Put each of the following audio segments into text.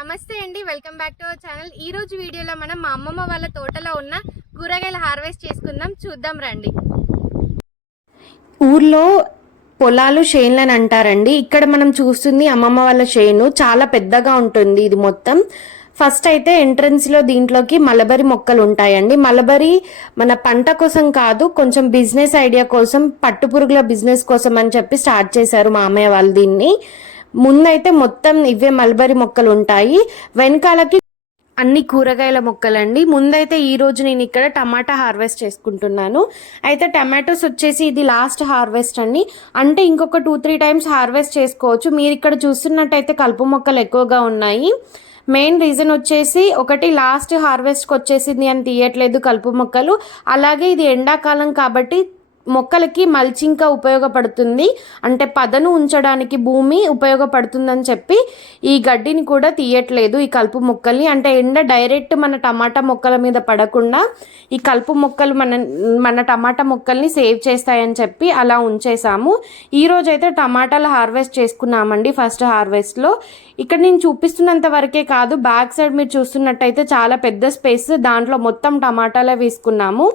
నమస్తే అండి, welcome back to our channel. ఈ రోజు వీడియోలో మనం మా అమ్మమ్మ వాళ్ళ తోటలో ఉన్న కూరగాయలు హార్వెస్ట్ చేసుకుందాం. చూద్దాం రండి. ఊర్లో పొలాలు చేన్లని అంటారండి. ఇక్కడ మనం చూస్తుంది అమ్మమ్మ వాళ్ళ చేను. చాలా పెద్దగా ఉంటుంది ఇది మొత్తం. ఫస్ట్ అయితే ఎంట్రన్స్ లో దీంట్లోకి మలబరీ మొక్కలు ఉంటాయండి. మలబరీ మన పంట కోసం కాదు, కొంచెం బిజినెస్ ఐడియా కోసం, పట్టుపురుగుల బిజినెస్ కోసం అని చెప్పి స్టార్ట్ చేశారు మా అమ్మయ్య వాళ్ళు దీన్ని. ముందైతే మొత్తం ఇవే మల్బరీ మొక్కలు ఉంటాయి, వెనకాలకి అన్ని కూరగాయల మొక్కలండి. ముందైతే ఈ రోజు నేను ఇక్కడ టమాటా హార్వెస్ట్ చేసుకుంటున్నాను. అయితే టమాటోస్ వచ్చేసి ఇది లాస్ట్ హార్వెస్ట్ అండి. అంటే ఇంకొక 2-3 టైమ్స్ హార్వెస్ట్ చేసుకోవచ్చు. మీరు ఇక్కడ చూస్తున్నట్టయితే కలుపు మొక్కలు ఎక్కువగా ఉన్నాయి. మెయిన్ రీజన్ వచ్చేసి ఒకటి, లాస్ట్ హార్వెస్ట్కి వచ్చేసింది అని తీయట్లేదు కలుపు మొక్కలు. అలాగే ఇది ఎండాకాలం కాబట్టి మొక్కలకి మల్చింగ్గా ఉపయోగపడుతుంది, అంటే పదను ఉంచడానికి భూమి ఉపయోగపడుతుందని చెప్పి ఈ గడ్డిని కూడా తీయట్లేదు, ఈ కలుపు మొక్కల్ని. అంటే ఎండ డైరెక్ట్ మన టమాటా మొక్కల మీద పడకుండా ఈ కలుపు మొక్కలు మన టమాటా మొక్కల్ని సేవ్ చేస్తాయని చెప్పి అలా ఉంచేసాము. ఈరోజు అయితే టమాటాలు హార్వెస్ట్ చేసుకున్నామండి ఫస్ట్ హార్వెస్ట్లో. ఇక్కడ నేను చూపిస్తున్నంత వరకే కాదు, బ్యాక్ సైడ్ మీరు చూస్తున్నట్టయితే చాలా పెద్ద స్పేస్, దాంట్లో మొత్తం టమాటాలే వేసుకున్నాము.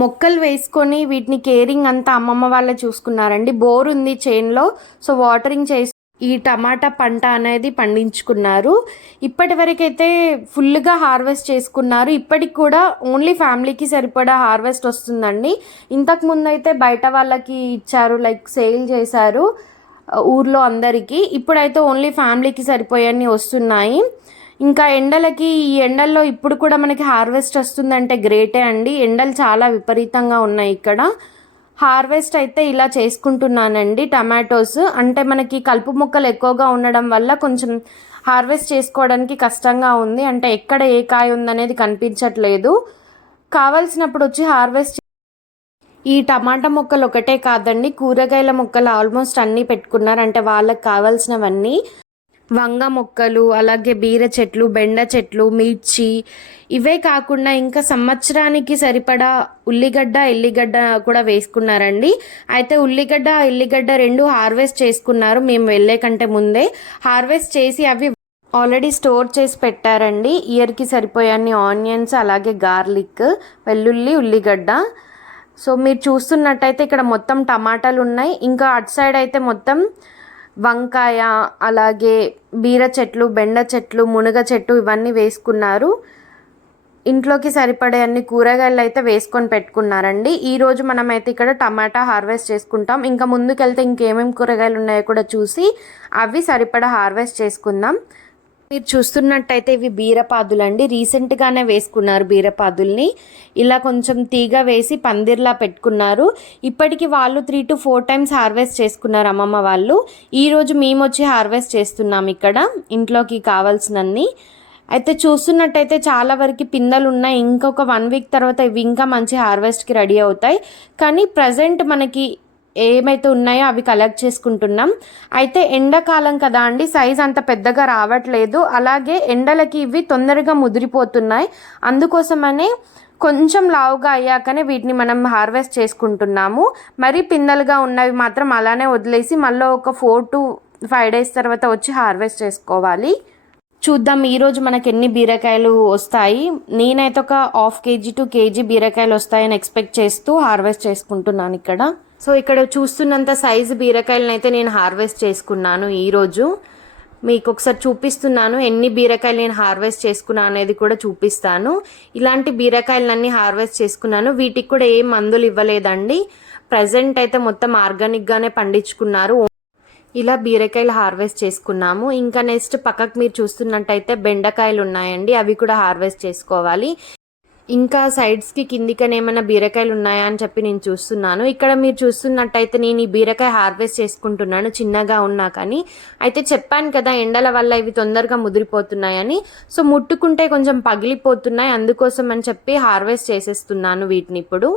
మొక్కలు వేసుకొని వీటిని కేరింగ్ అంతా అమ్మమ్మ వాళ్ళే చూసుకున్నారండి. బోర్ ఉంది చేన్లో, సో వాటరింగ్ చేసి ఈ టమాటా పంట అనేది పండించుకున్నారు. ఇప్పటి వరకైతే ఫుల్గా హార్వెస్ట్ చేసుకున్నారు. ఇప్పటికి కూడా ఓన్లీ ఫ్యామిలీకి సరిపడా హార్వెస్ట్ వస్తుందండి. ఇంతకుముందు అయితే బయట వాళ్ళకి ఇచ్చారు, లైక్ సేల్ చేశారు ఊర్లో అందరికీ. ఇప్పుడైతే ఓన్లీ ఫ్యామిలీకి సరిపోయన్నీ వస్తున్నాయి. ఇంకా ఎండలకి, ఈ ఎండల్లో ఇప్పుడు కూడా మనకి హార్వెస్ట్ వస్తుందంటే గ్రేటే అండి. ఎండలు చాలా విపరీతంగా ఉన్నాయి ఇక్కడ. హార్వెస్ట్ అయితే ఇలా చేసుకుంటున్నానండి టమాటోస్. అంటే మనకి కలుపు మొక్కలు ఎక్కువగా ఉండడం వల్ల కొంచెం హార్వెస్ట్ చేసుకోవడానికి కష్టంగా ఉంది. అంటే ఎక్కడ ఏ కాయ ఉందనేది కనిపించట్లేదు. కావాల్సినప్పుడు వచ్చి హార్వెస్ట్. ఈ టమాటా మొక్కలు ఒకటే కాదండి, కూరగాయల మొక్కలు ఆల్మోస్ట్ అన్నీ పెట్టుకున్నారు. అంటే వాళ్ళకి కావాల్సినవన్నీ, వంగ మొక్కలు, అలాగే బీర చెట్లు, బెండ చెట్లు, మిర్చి, ఇవే కాకుండా ఇంకా సంవత్సరానికి సరిపడా ఉల్లిగడ్డ, ఎల్లిగడ్డ కూడా వేసుకున్నారండి. అయితే ఉల్లిగడ్డ, ఎల్లిగడ్డ రెండు హార్వెస్ట్ చేసుకున్నారు మేము వెళ్ళే కంటే ముందే. హార్వెస్ట్ చేసి అవి ఆల్రెడీ స్టోర్ చేసి పెట్టారండి. ఇయర్కి సరిపోయాన్ని ఆనియన్స్, అలాగే గార్లిక్, వెల్లుల్లి, ఉల్లిగడ్డ. సో మీరు చూస్తున్నట్టయితే ఇక్కడ మొత్తం టమాటాలు ఉన్నాయి. ఇంకా అటు సైడ్ అయితే మొత్తం వంకాయ, అలాగే బీర చెట్లు, బెండ చెట్లు, మునగ చెట్టు ఇవన్నీ వేసుకున్నారు. ఇంట్లోకి సరిపడే అన్ని కూరగాయలు అయితే వేసుకొని పెట్టుకున్నారండి. ఈరోజు మనమైతే ఇక్కడ టమాటా హార్వెస్ట్ చేసుకుంటాం. ఇంకా ముందుకెళ్తే ఇంకేమేమి కూరగాయలు ఉన్నాయో కూడా చూసి అవి సరిపడా హార్వెస్ట్ చేసుకుందాం. మీరు చూస్తున్నట్టయితే ఇవి బీరపాదులు అండి. రీసెంట్గానే వేసుకున్నారు బీరపాదుల్ని. ఇలా కొంచెం తీగ వేసి పందిర్లా పెట్టుకున్నారు. ఇప్పటికి వాళ్ళు 3-4 టైమ్స్ హార్వెస్ట్ చేసుకున్నారు అమ్మమ్మ వాళ్ళు. ఈరోజు మేము వచ్చి హార్వెస్ట్ చేస్తున్నాం ఇక్కడ ఇంట్లోకి కావాల్సినన్ని. అయితే చూస్తున్నట్టయితే చాలా వరకు పిందెలు ఉన్నాయి. ఇంకొక 1 వీక్ తర్వాత ఇవి ఇంకా మంచి హార్వెస్ట్కి రెడీ అవుతాయి. కానీ ప్రజెంట్ మనకి ఏమైతే ఉన్నాయో అవి కలెక్ట్ చేసుకుంటున్నాం. అయితే ఎండాకాలం కదా అండి, సైజ్ అంత పెద్దగా రావట్లేదు. అలాగే ఎండలకి ఇవి తొందరగా ముదిరిపోతున్నాయి. అందుకోసమనే కొంచెం లావుగా అయ్యాకనే వీటిని మనం హార్వెస్ట్ చేసుకుంటున్నాము. మరి పిందెలుగా ఉన్నవి మాత్రం అలానే వదిలేసి మళ్ళీ ఒక 4-5 డేస్ తర్వాత వచ్చి హార్వెస్ట్ చేసుకోవాలి. చూద్దాం ఈరోజు మనకి ఎన్ని బీరకాయలు వస్తాయి. నేనైతే ఒక 1/2 kg to 1 kg బీరకాయలు వస్తాయని ఎక్స్పెక్ట్ చేస్తూ హార్వెస్ట్ చేసుకుంటున్నాను ఇక్కడ. సో ఇక్కడ చూస్తున్నంత సైజు బీరకాయలను అయితే నేను హార్వెస్ట్ చేసుకున్నాను ఈరోజు. మీకు ఒకసారి చూపిస్తున్నాను ఎన్ని బీరకాయలు నేను హార్వెస్ట్ చేసుకున్నాను అనేది కూడా చూపిస్తాను. ఇలాంటి బీరకాయలన్నీ హార్వెస్ట్ చేసుకున్నాను. వీటికి కూడా ఏం మందులు ఇవ్వలేదండి. ప్రజెంట్ అయితే మొత్తం ఆర్గానిక్గానే పండించుకున్నారు. ఇలా బీరకాయలు హార్వెస్ట్ చేసుకున్నాము. ఇంకా నెక్స్ట్ పక్కకు మీరు చూస్తున్నట్టయితే బెండకాయలు ఉన్నాయండి, అవి కూడా హార్వెస్ట్ చేసుకోవాలి. ఇంకా సైడ్స్కి కిందికనే ఏమైనా బీరకాయలు ఉన్నాయా అని చెప్పి నేను చూస్తున్నాను. ఇక్కడ మీరు చూస్తున్నట్టయితే నేను ఈ బీరకాయ హార్వెస్ట్ చేసుకుంటున్నాను, చిన్నగా ఉన్నా కానీ. అయితే చెప్పాను కదా ఎండల వల్ల ఇవి తొందరగా ముదిరిపోతున్నాయని. సో ముట్టుకుంటే కొంచెం పగిలిపోతున్నాయి, అందుకోసం అని చెప్పి హార్వెస్ట్ చేసేస్తున్నాను వీటిని ఇప్పుడు.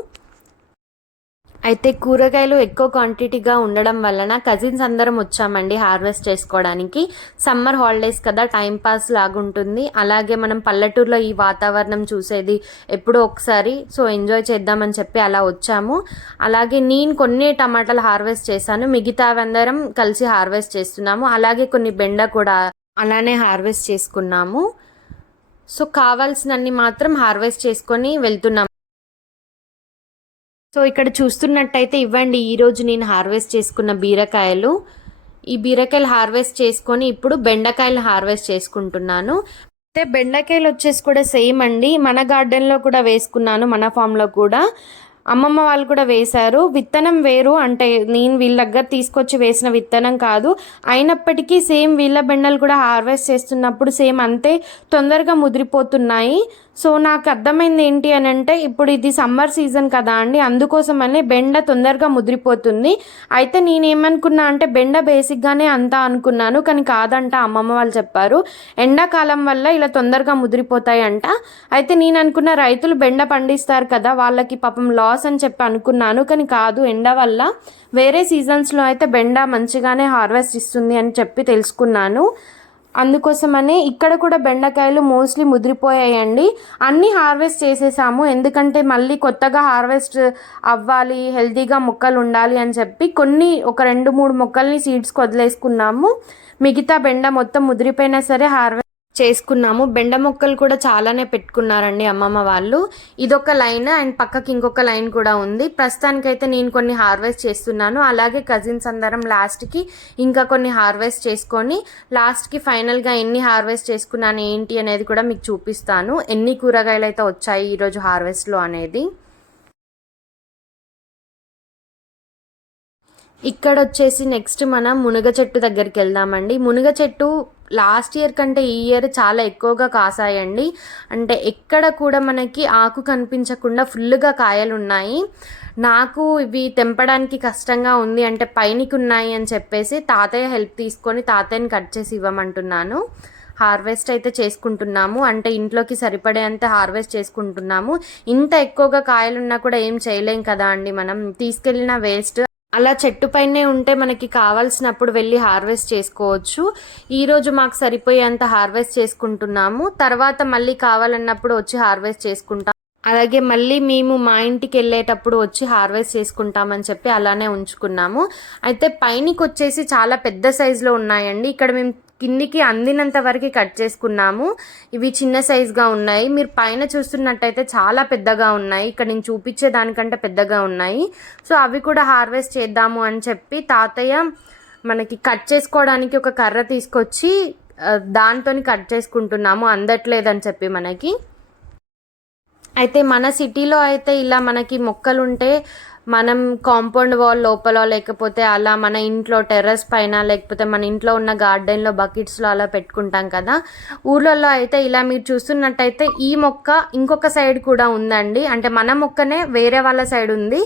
అయితే కూరగాయలు ఎక్కువ క్వాంటిటీగా ఉండడం వలన కజిన్స్ అందరం వచ్చామండి హార్వెస్ట్ చేసుకోవడానికి. సమ్మర్ హాలిడేస్ కదా, టైం పాస్ లాగుంటుంది. అలాగే మనం పల్లెటూరులో ఈ వాతావరణం చూసేది ఎప్పుడో ఒకసారి, సో ఎంజాయ్ చేద్దామని చెప్పి అలా వచ్చాము. అలాగే నేను కొన్ని టమాటాలు హార్వెస్ట్ చేశాను, మిగతావి అందరం కలిసి హార్వెస్ట్ చేస్తున్నాము. అలాగే కొన్ని బెండ కూడా అలానే హార్వెస్ట్ చేసుకున్నాము. సో కావాల్సినన్ని మాత్రం హార్వెస్ట్ చేసుకొని వెళ్తున్నాం. సో ఇక్కడ చూస్తున్నట్టయితే ఇవ్వండి ఈరోజు నేను హార్వెస్ట్ చేసుకున్న బీరకాయలు. ఈ బీరకాయలు హార్వెస్ట్ చేసుకొని ఇప్పుడు బెండకాయలు హార్వెస్ట్ చేసుకుంటున్నాను. అయితే బెండకాయలు వచ్చేసి కూడా సేమ్ అండి, మన గార్డెన్లో కూడా వేసుకున్నాను, మన ఫామ్లో కూడా. అమ్మమ్మ వాళ్ళు కూడా వేశారు. విత్తనం వేరు, అంటే నేను వీళ్ళ దగ్గర తీసుకొచ్చి వేసిన విత్తనం కాదు. అయినప్పటికీ సేమ్ వీళ్ళ బెండలు కూడా హార్వెస్ట్ చేస్తున్నప్పుడు సేమ్ అంతే తొందరగా ముదిరిపోతున్నాయి. సో నాకు అర్థమైంది ఏంటి అని అంటే, ఇప్పుడు ఇది సమ్మర్ సీజన్ కదా అండి, అందుకోసమనే బెండ తొందరగా ముదిరిపోతుంది. అయితే నేనేమనుకున్నా అంటే బెండ బేసిక్గానే అంతా అనుకున్నాను, కానీ కాదంట. అమ్మమ్మ వాళ్ళు చెప్పారు ఎండాకాలం వల్ల ఇలా తొందరగా ముదిరిపోతాయి అంట. అయితే నేను అనుకున్న రైతులు బెండ పండిస్తారు కదా, వాళ్ళకి పాపం లాస్ అని చెప్పి అనుకున్నాను, కానీ కాదు, ఎండ వల్ల వేరే సీజన్స్లో అయితే బెండ మంచిగానే హార్వెస్ట్ ఇస్తుంది అని చెప్పి తెలుసుకున్నాను. అందుకోసమనే ఇక్కడ కూడా బెండకాయలు మోస్ట్లీ ముదిరిపోయాయండి. అన్నీ హార్వెస్ట్ చేసేసాము, ఎందుకంటే మళ్ళీ కొత్తగా హార్వెస్ట్ అవ్వాలి, హెల్తీగా మొక్కలు ఉండాలి అని చెప్పి ఒక 2-3 మొక్కల్ని సీడ్స్కి వదిలేసుకున్నాము. మిగతా బెండ మొత్తం ముదిరిపోయినా సరే హార్వెస్ట్ చేసుకున్నాము. బెండ మొక్కలు కూడా చాలానే పెట్టుకున్నారండి అమ్మమ్మ వాళ్ళు. ఇదొక లైన్ అండ్ పక్కకి ఇంకొక లైన్ కూడా ఉంది. ప్రస్తుతానికైతే నేను కొన్ని హార్వెస్ట్ చేస్తున్నాను, అలాగే కజిన్స్ అందరం లాస్ట్కి ఇంకా కొన్ని హార్వెస్ట్ చేసుకొని లాస్ట్కి ఫైనల్గా ఎన్ని హార్వెస్ట్ చేసుకున్నాను ఏంటి అనేది కూడా మీకు చూపిస్తాను, ఎన్ని కూరగాయలు అయితే వచ్చాయి ఈరోజు హార్వెస్ట్లో అనేది. ఇక్కడ వచ్చేసి నెక్స్ట్ మనం మునగ చెట్టు దగ్గరికి వెళ్దామండి. మునగ చెట్టు లాస్ట్ ఇయర్ కంటే ఈ ఇయర్ చాలా ఎక్కువగా కాసాయండి. అంటే ఎక్కడ కూడా మనకి ఆకు కనిపించకుండా ఫుల్గా కాయలు ఉన్నాయి. నాకు ఇవి తెంపడానికి కష్టంగా ఉంది, అంటే పైనకి ఉన్నాయి అని చెప్పేసి తాతయ్య హెల్ప్ తీసుకొని తాతయ్యని కట్ చేసి ఇవ్వమంటున్నాను. హార్వెస్ట్ అయితే చేసుకుంటున్నాము, అంటే ఇంట్లోకి సరిపడేంత హార్వెస్ట్ చేసుకుంటున్నాము. ఇంత ఎక్కువగా కాయలున్నా కూడా ఏం చేయలేం కదా అండి, మనం తీసుకెళ్ళిన వేస్ట్. అలా చెట్టు పైనే ఉంటే మనకి కావాల్సినప్పుడు వెళ్ళి హార్వెస్ట్ చేసుకోవచ్చు. ఈరోజు మాకు సరిపోయేంత హార్వెస్ట్ చేసుకుంటున్నాము, తర్వాత మళ్ళీ కావాలన్నప్పుడు వచ్చి హార్వెస్ట్ చేసుకుంటాం. అలాగే మళ్ళీ మేము మా ఇంటికి వెళ్ళేటప్పుడు వచ్చి హార్వెస్ట్ చేసుకుంటామని చెప్పి అలానే ఉంచుకున్నాము. అయితే పైనకి వచ్చేసి చాలా పెద్ద సైజులో ఉన్నాయండి. ఇక్కడ మేము కిందికి అందినంత వరకు కట్ చేసుకున్నాము. ఇవి చిన్న సైజుగా ఉన్నాయి. మీరు పైన చూస్తున్నట్టయితే చాలా పెద్దగా ఉన్నాయి, ఇక్కడ నేను చూపించే దానికంటే పెద్దగా ఉన్నాయి. సో అవి కూడా హార్వెస్ట్ చేద్దాము అని చెప్పి తాతయ్య మనకి కట్ చేసుకోవడానికి ఒక కర్ర తీసుకొచ్చి దాంతో కట్ చేసుకుంటున్నాము, అందట్లేదని చెప్పి మనకి. అయితే మన సిటీలో అయితే ఇలా మనకి మొక్కలుంటే మనం కాంపౌండ్ వాల్ లోపల, లేకపోతే అలా మన ఇంట్లో టెర్రస్ పైన, లేకపోతే మన ఇంట్లో ఉన్న గార్డెన్లో బకెట్స్లో అలా పెట్టుకుంటాం కదా. ఊర్లలో అయితే ఇలా మీరు చూస్తున్నట్టయితే ఈ మొక్క ఇంకొక సైడ్ కూడా ఉందండి, అంటే మన మొక్కనే వేరే వాళ్ళ సైడ్ ఉంది.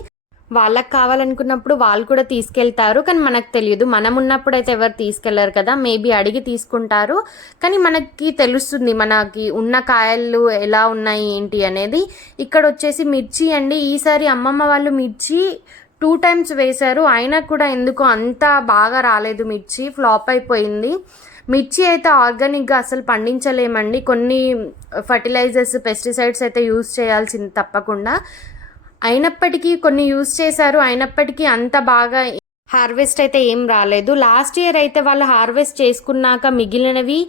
వాళ్ళకి కావాలనుకున్నప్పుడు వాళ్ళు కూడా తీసుకెళ్తారు, కానీ మనకు తెలియదు. మనం ఉన్నప్పుడు అయితే ఎవరు తీసుకెళ్లారు కదా, మేబీ అడిగి తీసుకుంటారు. కానీ మనకి తెలుస్తుంది మనకి ఉన్న కాయలు ఎలా ఉన్నాయి ఏంటి అనేది. ఇక్కడ వచ్చేసి మిర్చి అండి. ఈసారి అమ్మమ్మ వాళ్ళు మిర్చి 2 times వేశారు, అయినా కూడా ఎందుకో అంత బాగా రాలేదు, మిర్చి ఫ్లాప్ అయిపోయింది. మిర్చి అయితే ఆర్గానిక్గా అసలు పండించలేమండి, కొన్ని ఫర్టిలైజర్స్, పెస్టిసైడ్స్ అయితే యూజ్ చేయాల్సింది తప్పకుండా. అయినప్పటికీ కొన్ని యూజ్ చేశారు, అయినప్పటికీ అంత బాగా హార్వెస్ట్ అయితే ఏం రాలేదు. లాస్ట్ ఇయర్ అయితే వాళ్ళు హార్వెస్ట్ చేసుకున్నాక మిగిలినవి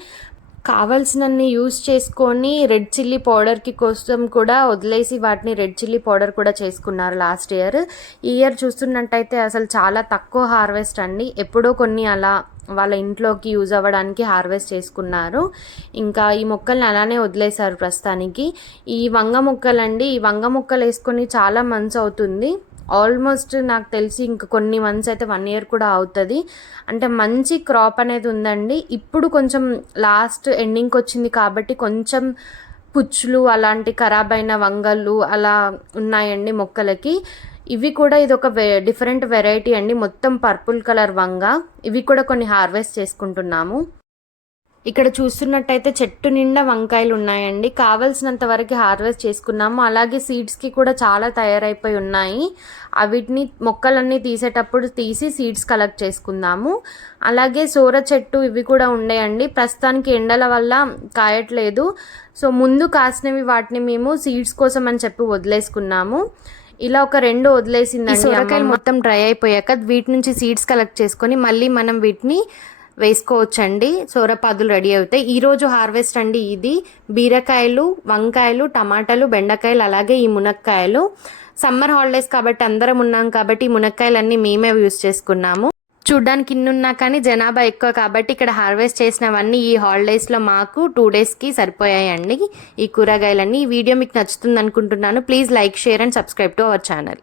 కావాల్సినన్ని యూజ్ చేసుకొని రెడ్ చిల్లీ పౌడర్కి కోసం కూడా వదిలేసి వాటిని రెడ్ చిల్లీ పౌడర్ కూడా చేసుకున్నారు లాస్ట్ ఇయర్. ఈ ఇయర్ చూస్తున్నట్టయితే అసలు చాలా తక్కువ హార్వెస్ట్ అండి. ఎప్పుడో కొన్ని అలా వాళ్ళ ఇంట్లోకి యూజ్ అవ్వడానికి హార్వెస్ట్ చేసుకున్నారు. ఇంకా ఈ మొక్కల్ని అలానే వదిలేశారు ప్రస్తుతానికి. ఈ వంగ మొక్కలండి, ఈ వంగ మొక్కలు వేసుకొని చాలా మంత్స్ అవుతుంది. ఆల్మోస్ట్ నాకు తెలిసి ఇంక కొన్ని మంత్స్ అయితే 1 year కూడా అవుతుంది. అంటే మంచి క్రాప్ అనేది ఉందండి. ఇప్పుడు కొంచెం లాస్ట్ ఎండింగ్కి వచ్చింది కాబట్టి కొంచెం పుచ్చులు అలాంటి ఖరాబ్ అయిన వంగలు అలా ఉన్నాయండి మొక్కలకి. ఇవి కూడా ఇదొక డిఫరెంట్ వెరైటీ అండి, మొత్తం పర్పుల్ కలర్ వంగ. ఇవి కూడా కొన్ని హార్వెస్ట్ చేసుకుంటున్నాము. ఇక్కడ చూస్తున్నట్టయితే చెట్టు నిండా వంకాయలు ఉన్నాయండి. కావాల్సినంత వరకు హార్వెస్ట్ చేసుకున్నాము. అలాగే సీడ్స్కి కూడా చాలా తయారైపోయి ఉన్నాయి. వీటిని మొక్కలన్నీ తీసేటప్పుడు తీసి సీడ్స్ కలెక్ట్ చేసుకుందాము. అలాగే సోర చెట్టు ఇవి కూడా ఉండేయండి. ప్రస్తుతానికి ఎండల వల్ల కాయట్లేదు. సో ముందు కాసినవి వాటిని మేము సీడ్స్ కోసం అని చెప్పి వదిలేసుకున్నాము. ఇలా ఒక 2 వదిలేసిందండి. సొరకాయలు మొత్తం డ్రై అయిపోయాక వీటి నుంచి సీడ్స్ కలెక్ట్ చేసుకొని మళ్ళీ మనం వీటిని వేసుకోవచ్చండి. సోరపాదులు రెడీ అవుతాయి. ఈరోజు హార్వెస్ట్ అండి ఇది. బీరకాయలు, వంకాయలు, టమాటాలు, బెండకాయలు, అలాగే ఈ మునక్కాయలు. సమ్మర్ హాలిడేస్ కాబట్టి అందరం ఉన్నాం కాబట్టి ఈ మునక్కాయలన్నీ మేమే యూస్ చేసుకున్నాము. చూడ్డానికి ఇన్నున్నా కానీ జనాభా ఎక్కువ కాబట్టి ఇక్కడ హార్వెస్ట్ చేసినవన్నీ ఈ హాలిడేస్లో మాకు 2 డేస్కి సరిపోయాయండి ఈ కూరగాయలన్నీ. ఈ వీడియో మీకు నచ్చుతుంది అనుకుంటున్నాను. Please like, share and subscribe to our channel.